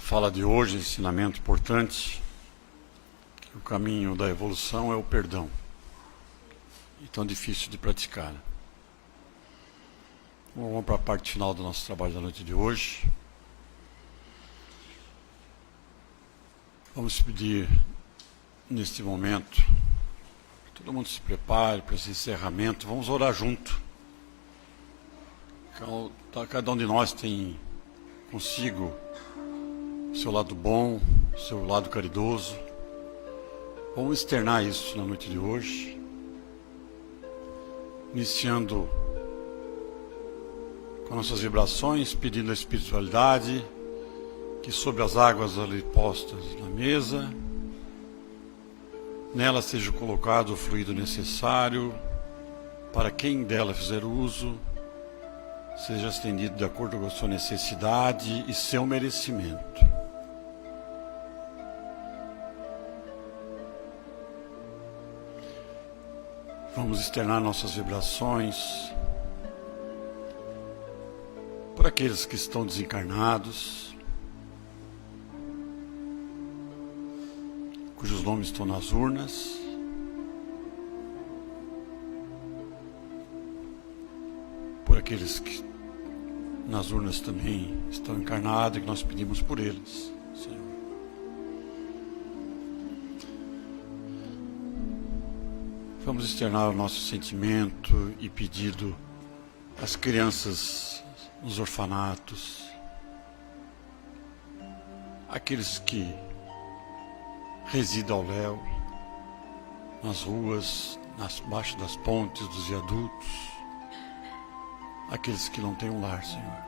fala de hoje, ensinamento importante, que o caminho da evolução é o perdão, e tão difícil de praticar. Vamos para a parte final do nosso trabalho da noite de hoje. Vamos pedir, neste momento, que todo mundo se prepare para esse encerramento, vamos orar junto. Cada um de nós tem consigo o seu lado bom, o seu lado caridoso. Vamos externar isso na noite de hoje, iniciando com nossas vibrações, pedindo a espiritualidade que sobre as águas ali postas na mesa, nela seja colocado o fluido necessário para quem dela fizer uso, seja estendido de acordo com a sua necessidade e seu merecimento. Vamos externar nossas vibrações por aqueles que estão desencarnados, cujos nomes estão nas urnas, por aqueles que nas urnas também estão encarnados e que nós pedimos por eles, Senhor. Vamos externar o nosso sentimento e pedido às crianças nos orfanatos, aqueles que residam ao léu, nas ruas, baixo das pontes, dos viadutos, aqueles que não têm um lar, Senhor.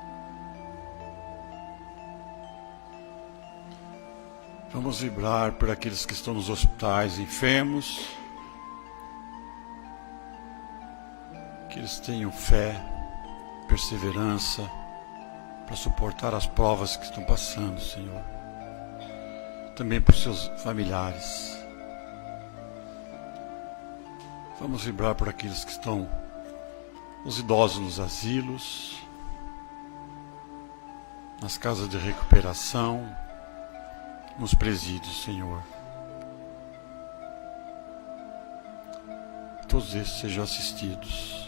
Vamos vibrar por aqueles que estão nos hospitais enfermos, que eles tenham fé, perseverança para suportar as provas que estão passando, Senhor. Também por seus familiares. Vamos vibrar por aqueles que estão, os idosos nos asilos, nas casas de recuperação, nos presídios, Senhor. Todos esses sejam assistidos.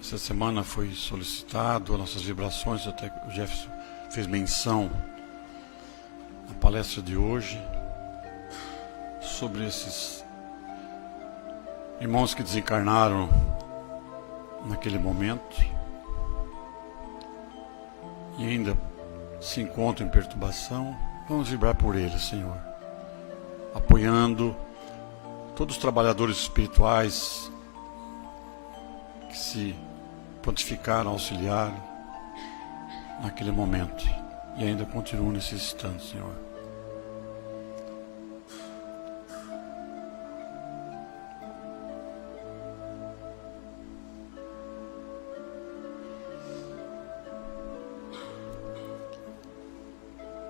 Essa semana foi solicitado as nossas vibrações, até o Jefferson fez menção na palestra de hoje sobre esses irmãos que desencarnaram naquele momento e ainda se encontram em perturbação. Vamos vibrar por eles, Senhor, apoiando todos os trabalhadores espirituais que se prontificaram, auxiliaram naquele momento e ainda continuam necessitando, Senhor.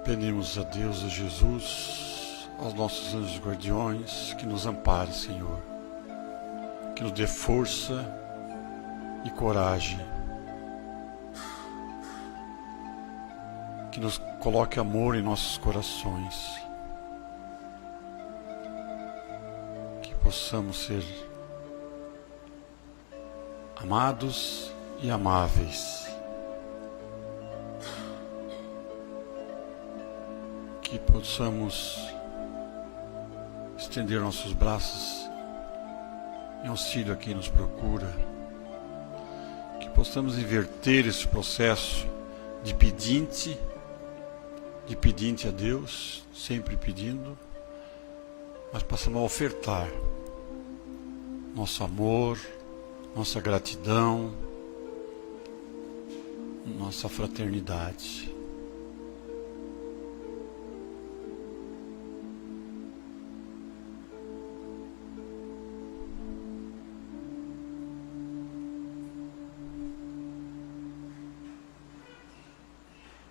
Pedimos a Deus, a Jesus, aos nossos anjos guardiões, que nos ampare, Senhor, que nos dê força e coragem, que nos coloque amor em nossos corações, que possamos ser amados e amáveis, que possamos estender nossos braços em auxílio a quem nos procura, que possamos inverter esse processo de pedinte a Deus, sempre pedindo, mas passamos a ofertar nosso amor, nossa gratidão, nossa fraternidade.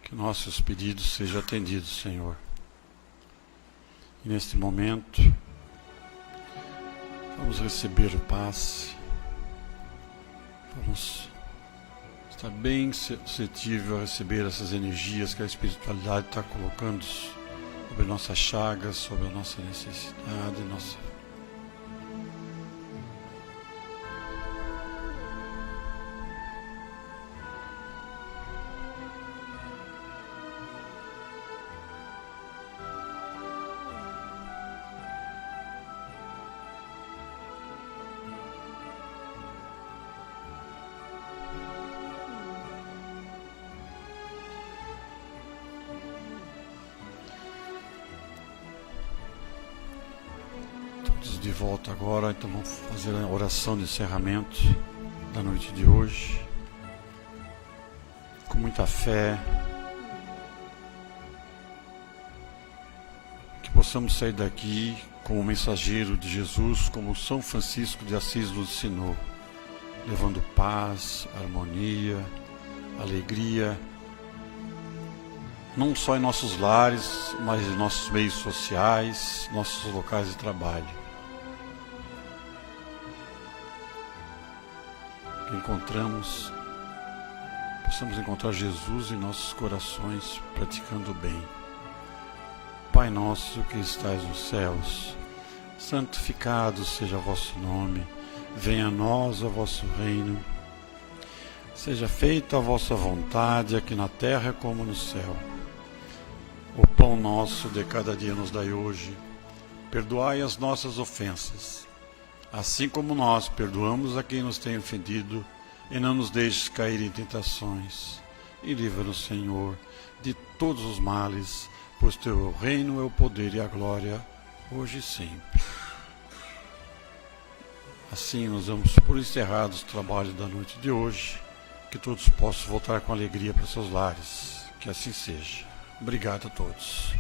Que nossos pedidos sejam atendidos, Senhor. E neste momento, vamos receber o passe. Vamos estar bem suscetível a receber essas energias que a espiritualidade está colocando sobre nossas chagas, sobre a nossa necessidade, nossa... De volta agora, então vamos fazer a oração de encerramento da noite de hoje, com muita fé, que possamos sair daqui como mensageiro de Jesus, como São Francisco de Assis nos ensinou, levando paz, harmonia, alegria, não só em nossos lares, mas em nossos meios sociais, nossos locais de trabalho. Possamos encontrar Jesus em nossos corações, praticando o bem. Pai nosso que estais nos céus, santificado seja o vosso nome, venha a nós o vosso reino, seja feita a vossa vontade, aqui na terra como no céu. O pão nosso de cada dia nos dai hoje, perdoai as nossas ofensas, assim como nós perdoamos a quem nos tem ofendido, e não nos deixes cair em tentações, e livra-nos, Senhor, de todos os males, pois teu é o reino, é o poder e a glória, hoje e sempre. Assim nós damos por encerrados o trabalho da noite de hoje, que todos possam voltar com alegria para seus lares, que assim seja. Obrigado a todos.